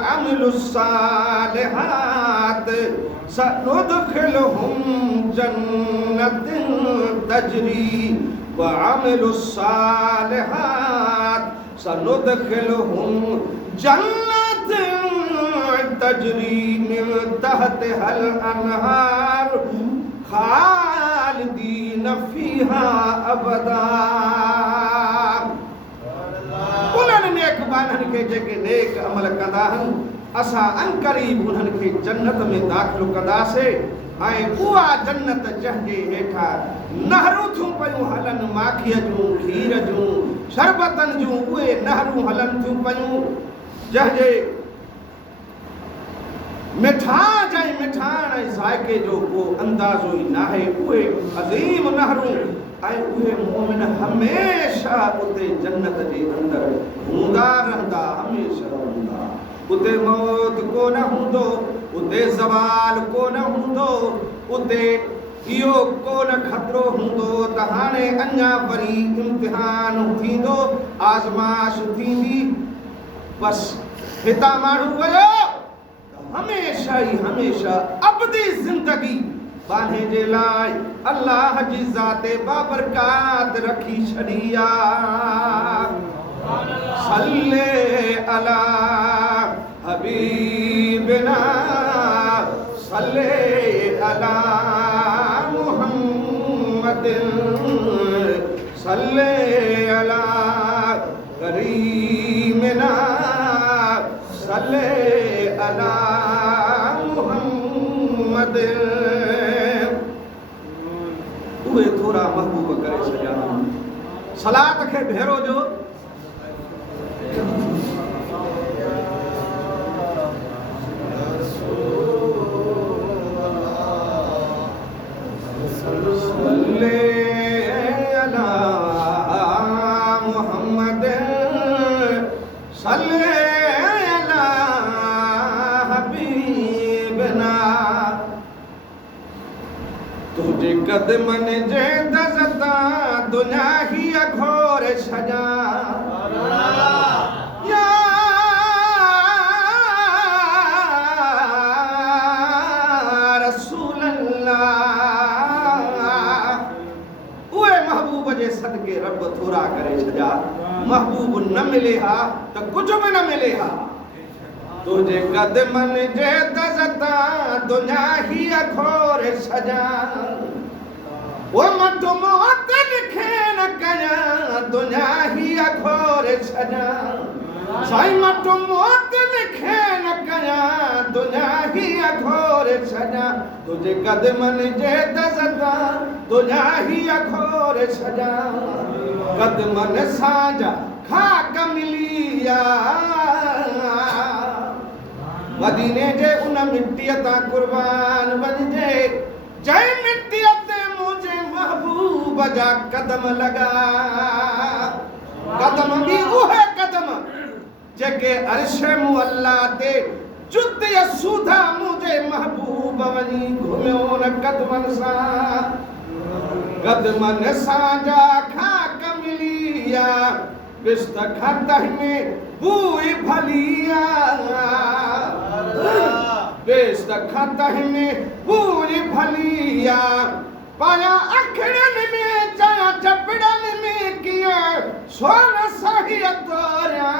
वअमिलुस्सालिहात सनुदखिलहुम जन्नतिन तजरी वअमिलुस्सालिहात सनुदखिलहुम जन्नतिन तजरी मिन तहतिहल अनहार खालिदीन फीहा अबदा। उन्हनि नेक बाननि खे जेके नेक अमल कंदा आहिनि असां अनकरीब उन्हनि खे जन्नत में दाख़िल कंदासीं ऐं उहा जन्नत जंहिंजे हेठां नहरूं थियूं पयूं हलनि माखीअ जूं खीर जूं शरबतनि जूं उहे नहरूं हलनि थियूं पयूं जंहिंजे मिठास ऐं मिठाण ऐं ज़ाइक़े जो को अंदाज़ो ई नाहे। उहे अज़ीम नहरूं ऐं उहे मोमिन हमेशह उते जन्नत जे अंदरि हूंदा रहंदा हमेशह हूंदा। उते मौत को न हूंदो उते ज़वाल को न हूंदो उते इहो को न ख़तरो हूंदो त हाणे अञा वरी इम्तिहान थींदो आज़माइश थींदी बसि हितां माण्हू वियो हमेशा ही हमेशा अबदी जिंदगी बाने जे लाइ अल्लाह जी ज़ाते बाबरकात रखी छड़िया। सल्ले अला हबीबिना सल्ले अला मुहम्मदिन सल्ले अला करीमिना सल्ले अला मुहम्मद। उहे थोरा महबूब करे छॾिया सलात खे भेरो जो सल्ले अला मुहम्मद सल्ले तुझे कदमन जे दज़ता दुनिया ही अघोर छजा या रसूल अल्लाह। उहे महबूब जे सदके रब थोरा करे छजा महबूब न मिले हा त कुछ भी न मिले हा। तुझे कदमन जे दज़ता दुनिया ही अघोर छजा वो मत मौत लिखे न कया दुनिया ही अघोर छजा साईं मत मौत लिखे न कया दुनिया ही अघोर छजा। तुझे कदमन जे दज़ता दुनिया ही अघोर छजा कदमन साजा खाक मिलिया मदीने जे उन मिट्टीअ तां कुर्बान वञिजे जंहिं मिट्टीअ ते मुंहिंजे महबूब जा कदम लॻा। कदम बि उहे कदम जेके अर्श मुअल्ला ते जुते सूधा मुंहिंजे महबूब वञी घुमियो न कदमनि सां जा खाक मिलिया बिस्त खतह में बूई भलिया बिस्त खतह में बूई भलिया पाया अखड़न में चाया चपड़न में किया सोना सही तोरा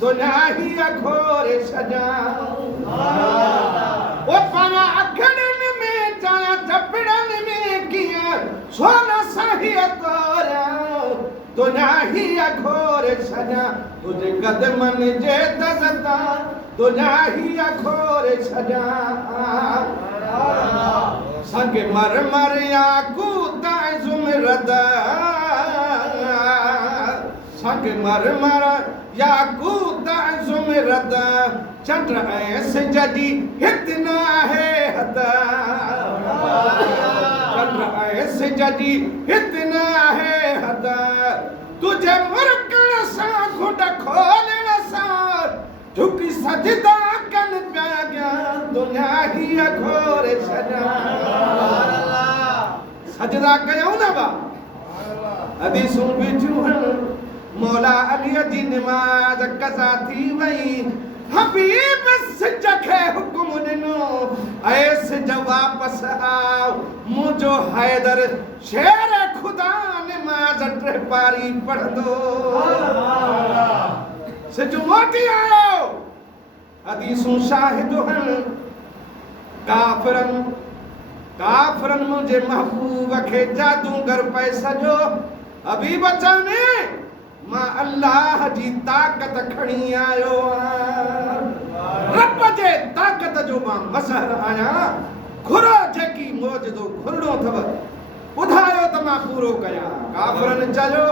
दुनिया ही अघोर सजा। वो पाया अखड़न में चाया चपड़न में किया सोना सही तोरा दुनिया ही अघोर सजा। तुझे कदमन जे दज़ता दुनिया ही अघोर सजा। संग मर मर याकूत ज़ुमरद संग मर मर याकूत ज़ुमरद चंद्र ऐं सिज जी हित न आहे हद चंद्र ऐं सिज जी हित न आहे हद। तुझे मुरकण सां घुट खोलण सां झुकी सजदा कन पिया गया दुनिया ही अघोर सजा। सजदा कयूं न बा हदीसूं बीठियूं आहिनि मौला अलीअ जी निमाज़ कज़ा थी वई हबीब सिज खे हुकुम ॾिनो ऐ सिज वापस आओ मुंहिंजो हैदर शेर खुदा नमाज़ टे पारी पढ़ंदो सिज मोटी आयो हदीसूं शाहिदु आहिनि काफ़िरन मुंहिंजे महबूब खे जादूगर पे सॼो हबीब चवनि मां अल्लाह जी ताक़त खणी आयो रब जे ताक़त जो मां मज़हर आहियां घुरो जेकी मौजूदो घुरणो अथव ॿुधायो त मां पूरो कयां काफ़िरन चयो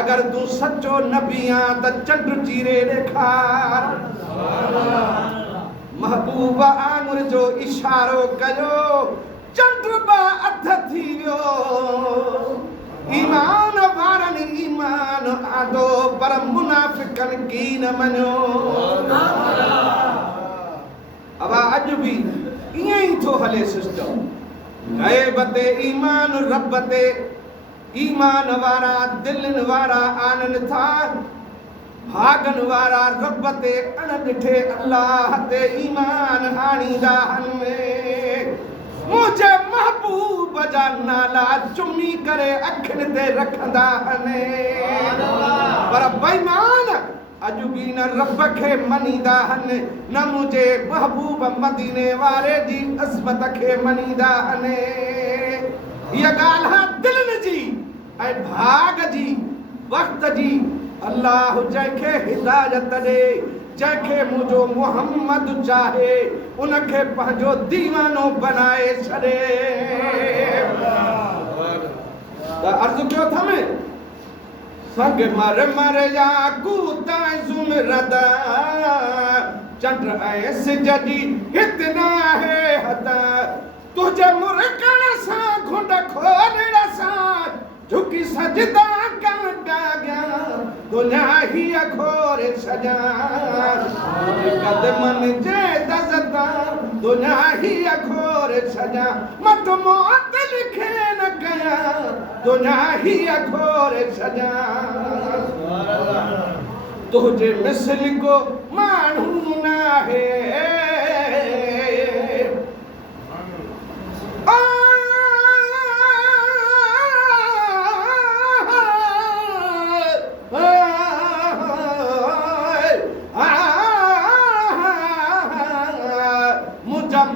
अगर तूं सचो नबी आं त चंड चीरे ॾेखार महबूब आंगुर जो इशारो कयो चंड बा अध थी वियो ईमान वारनि ईमान आदो पर मुनाफिकन की न मञो अबा अॼु बि ईअं ई थो हले सिस्टम गैब ते ईमान रब ते ईमान वारा दिलनि वारा आननि था भागन वारा रब ते अण ॾिठे अल्लाह ते ईमान आणींदा आहिनि मुझे महबूब जा नाला चुमी करे अखिन ते रखंदा आहिनि पर बेईमान अॼु बि न रब खे मञींदा आहिनि न मुंहिंजे महबूब मदीने वारे जी अज़मत खे मञींदा आहिनि हीअ ॻाल्हि आहे दिलनि जी ऐं भाग जी वक़्त जी अल्लाह जंहिंखे हिदायत ॾे जंहिंखे मुंहिंजो मोहम्मद चाहे उनखे पंहिंजो दीवानो बनाए छॾे त अर्ज़ु कयो अथमि संग मर मर या कूता ज़ुमरद चंड ऐं सिज जी हित न आहे हद तुंहिंजे मुरकण सां घुंड खोलण सां झुकी सजदा कन डाॻिया दुनिया ही अखोरे सजा कदमन जे दज़ता दुनिया ही अखोरे सजा मत मौत लिखे न कया दुनिया ही अखोरे सजा तुझे मिसल को मानू ना है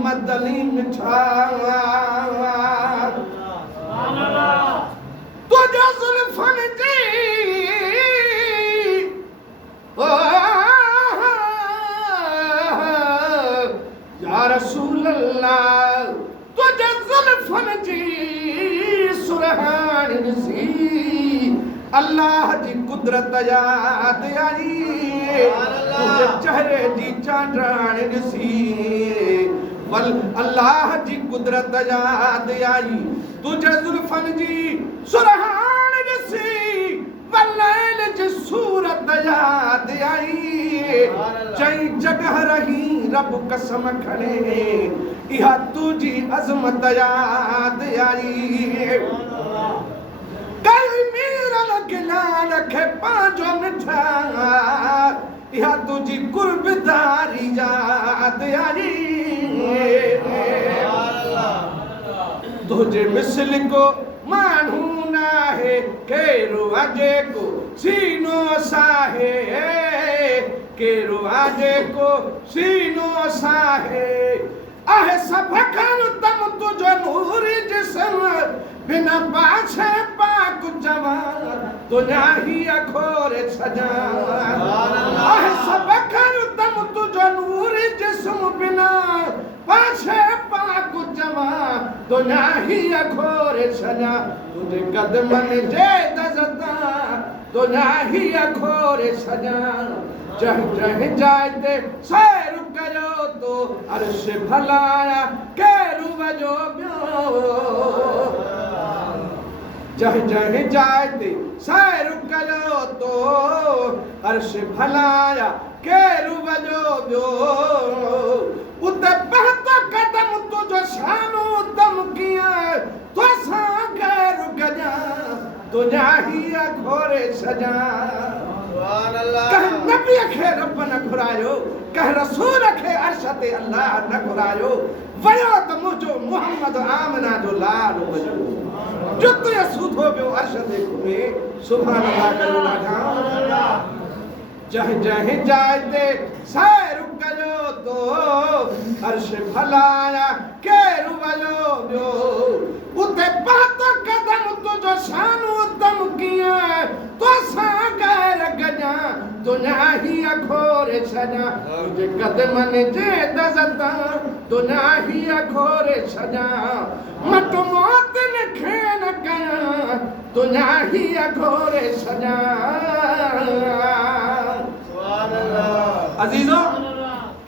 मदनी मिठा तुझे जुल्फन जी या रसूल अल्लाह तुझे जुल्फन जी सुरहान सी अल्लाह जी कुदरत याद आई तुझे चेहरे जी चांडाण सी वल अल्लाह जी कुदरत याद आई तुझे जुल्फन जी सुरहान ॾिसी वलैल जी सूरत याद आई चई जगह रही रब कसम खणे इहा तुझी अज़मत याद आई कई मीरल गिलाल खे पंहिंजो मिठा इहा तुझी कुर्बदारी याद आई तुझे मिसल को मानू ना है केरो आजे को सीनो साहे केरो आजे को सीनो साहे आहे सब खन तम तुझो नूर जिस्म बिना पाछे पाक जवा दुनिया ही अखोरे सजा आहे सब खन तम तुझो नूर जिस्म बिना पाछे पाक जवा दुनिया ही अखोरे सजा तुझे कदमन जे दज़ता दुनिया ही अखोरे सजा जह जह जाते सैर करो तो अर्श भलाया केरू वजो ब्यो जह जह जाते सैर करो तो अर्श भलाया केरू वजो ब्यो उते बहता कदम तुझो शानो दम किया तो सा गैर गजा दुनिया ही अखोरे सजा सुभान अल्लाह नबी खे रब न घुरायो कह रसूल खे अर्श ते अल्लाह न घुरायो वयो त मुंहिंजो मोहम्मद आमना जो लाल वजो जुत सूधो पियो अर्श ते घुमे सुभान अल्लाह कयो ॾाढा जह जह जाए ते सैर कयो तो अर्श भलाया केरु वयो ॿियो उते पातो कदम तुझो शान उतम किया तो सां गैर गजा दुनिया ही अखोरे छजा तुझे कदमन जे दज़ता दुनिया ही अखोरे छजा मट मौत न खेन कया दुनिया ही अखोरे छजा सुभान अल्लाह अजीजो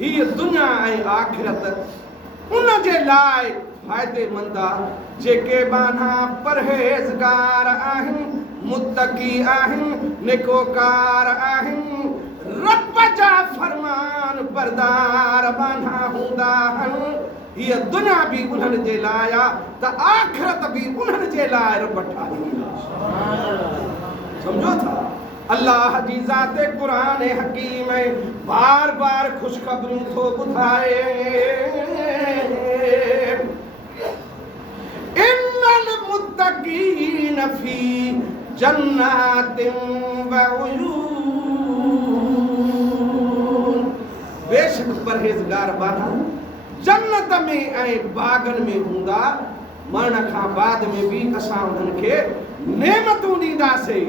ये दुनिया ऐं आखिरत उन जे लाइ फ़ाइदेमंद आहे जेके बाना परहेज़गार आहिनि मुत्तकी आहिनि नेकोकार आहिनि रब जा फरमान बरदार बाना हूंदा आहिनि ये दुनिया भी उन्हनि जे लाइ आहे त आखिरत भी उन्हनि जे लाइ रब ठाही आहे समझो था अल्लाह जी ज़ाते कुरान हकीम बार बार खुशखबरी थो ॿुधाए इन्नल मुत्तकीन फी जन्नातिन व उयून बेशक परहेज़गार बाना जन्नत में ऐं बागन में हूंदा मरण खां बाद में भी असां उन्हनि खे नेमतूं ॾींदासीं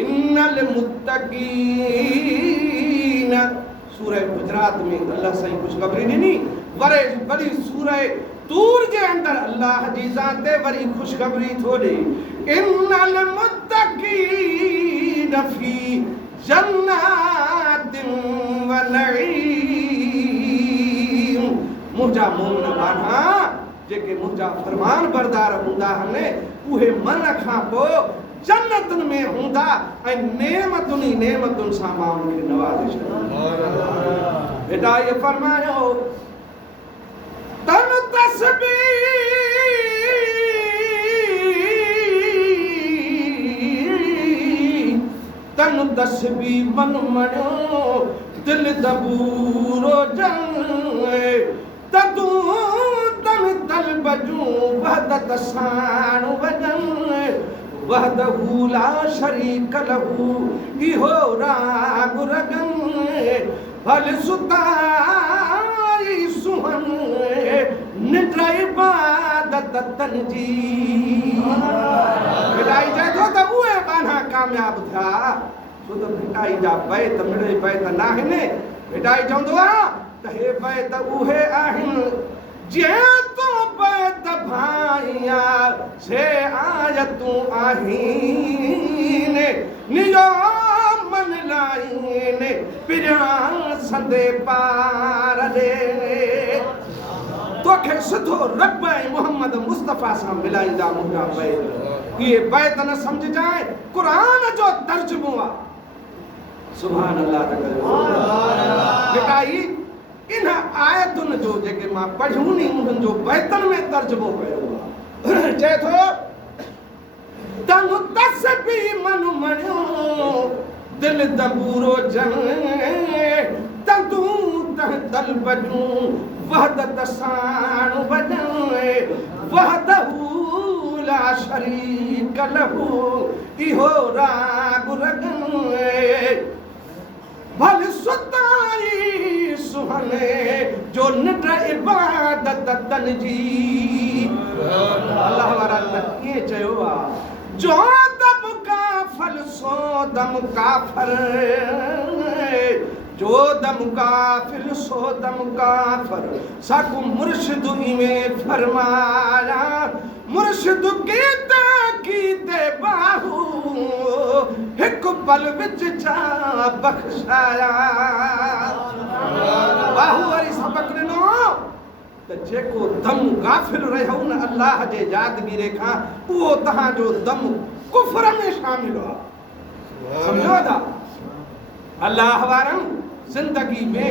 इन्नल मुत्तकीन सूरह गुजरात में अल्लाह साईं खुशखबरी ॾिनी वरी सूरह तूर जे अंदर अल्लाह जी ज़ाते वरी खुशखबरी थो ॾे इन्नल मुत्तकीन फी जन्नातिन व नईम मुंहिंजा मोमिन बाना जेके मुंहिंजा फरमान बरदार हूंदा आहिनि उहे मन खां पोइ जन्नतुनि में हूंदा ऐं नेमतुनि नेमतुनि सां मां उनखे नवाज़े छॾींदुमि बेटा ये फरमायो तन तस्बीह तन तस्बीह मन मणियो दिल दबूरो जंगे तदू तन तल बजू वहदत साण वजन वहदहू ला शरीक लहू इहो राग रगन भल सुताई सुहन निद्र इबादत तन जी भिटाई चए थो त उहे बाना कामयाब थिया छो त भिटाई जा बैत मिड़े बैत न आहिनि भिटाई चवंदो आहे त हे बैत उहे आहिनि जंहिं तो बैत भाइया से आयतूं आहिनि निजो मन लाइने पिरियां संदे पार ॾे तोखे सिधो रब ऐं मोहम्मद मुस्तफ़ा सां मिलाईंदा मुंहिंजा बैत इहे बैत न सम्झजांइ क़ुरान जो तर्जुमो आहे सुभान अल्लाह त कयो बेटाई इन आयतुनि जो जेके मां पढ़ियूं नी उन्हनि जो बैतनि में तर्जुमो कयो आहे चए थो तन तस्बीह मन मणियो दिल दबूरो जंगे तदू तह तल बजू वहदत साण वजन वहदहू ला शरीक लहू इहो राग रगन भल सुताई सुहने जो निद्र इबादत तन जी अल्लाह वारा कीअं चयो आहे जो दम काफल सो दम काफर जो दम काफिल सो दम काफर साकू मुर्शिद में फरमाया मुर्शिद कीते बाहू एक पल विच छा बख्शाया बाहू वारी सबक ॾिनो त जेको दम गाफिल रहियो न अल्लाह जे यादगिरी खां उहो तव्हांजो दम कुफर में शामिल आहे समझो था अल्लाह वारनि ज़िंदगी में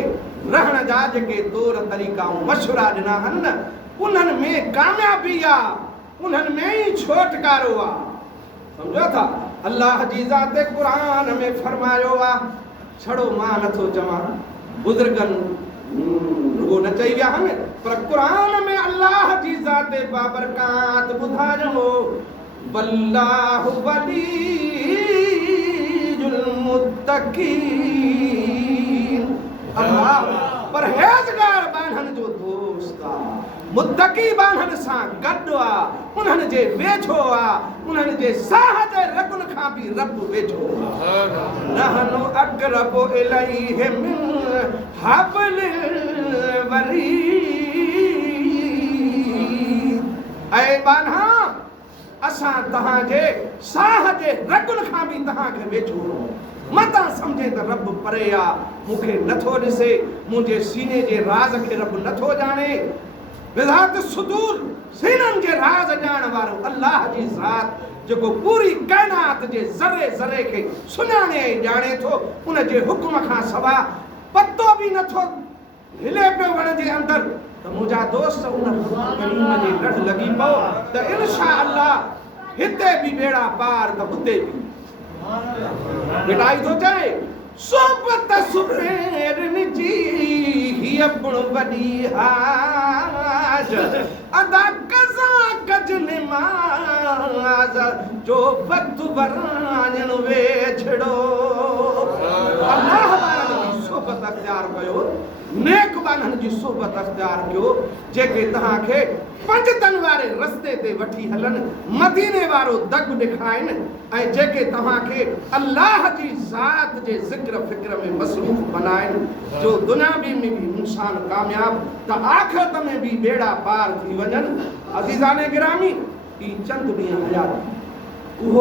रहण जा जेके तौर तरीक़ा मशवरा ॾिना आहिनि न उन्हनि में कामयाबी आहे उन्हनि में ही छोटकारो आहे समझो था अल्लाह जी ज़ात क़ुरान में फरमायो आहे छड़ो मां नथो चवां बुजुर्गनि रुगो न चई विया आहिनि पर क़ुरान में अल्लाह जी ज़ाते बाबरकात ॿुधायो वल्लाहु वलीयुल मुत्तक़ीन। अल्लाह परहेज़गार बानहनि जो दोस्त आहे, मुत्तक़ी बानहनि सां गॾु आहे, उन्हनि जे वेझो आहे, उन्हनि जे साह जे रगुन खां बि रब वेझो आहे। नहनु अक़रबु इलैहि मिन हब्लिल वरीद। ऐ बान्हा असां तव्हांजे साह जे रगुन खां बि तव्हांखे वेझो मता सम्झे त रब परे आहे, मूंखे नथो ॾिसे, मुंहिंजे सीने जे राज़ खे रब नथो ॼाणे। विज़ात सुदूर सीननि जे राज़ ॼाण वारो अल्लाह जी ज़ात जेको पूरी काइनात जे ज़रे ज़रे खे सुञाणे ऐं ॼाणे थो, उन जे हुक्म खां सवा पतो बि नथो हिले पियो वण जे अंदरि त मुंहिंजा दोस्त उन करीम जे लड़ लॻी पओ त इंशा अल्लाह हिते बि बेड़ा पार त हुते बि बेटाई थो चए सोबत सुबेरनि जी हीअ पुण वॾी हाज अदा कज़ा कज निमाज़ जो वक़्तु वराणण वेझड़ो। अल्लाह वारनि जी सोबत अख़्तियार कयो, नेक बानहनि जी सोबत अख़्तियार कयो जेके तव्हांखे पंजतन वारे रस्ते ते वठी हलनि, मदीने वारो दग ॾेखाइनि ऐं जेके तव्हांखे अल्लाह जी ज़ात जे ज़िक्र फ़िक्र में मसरूफ़ बनाइनि जो दुनियावी में भी इंसान कामयाब त आख़िरत में भी बेड़ा पार थी वञनि। अज़ीज़ाने गिरामी ई चंद ॾींहं हयात उहो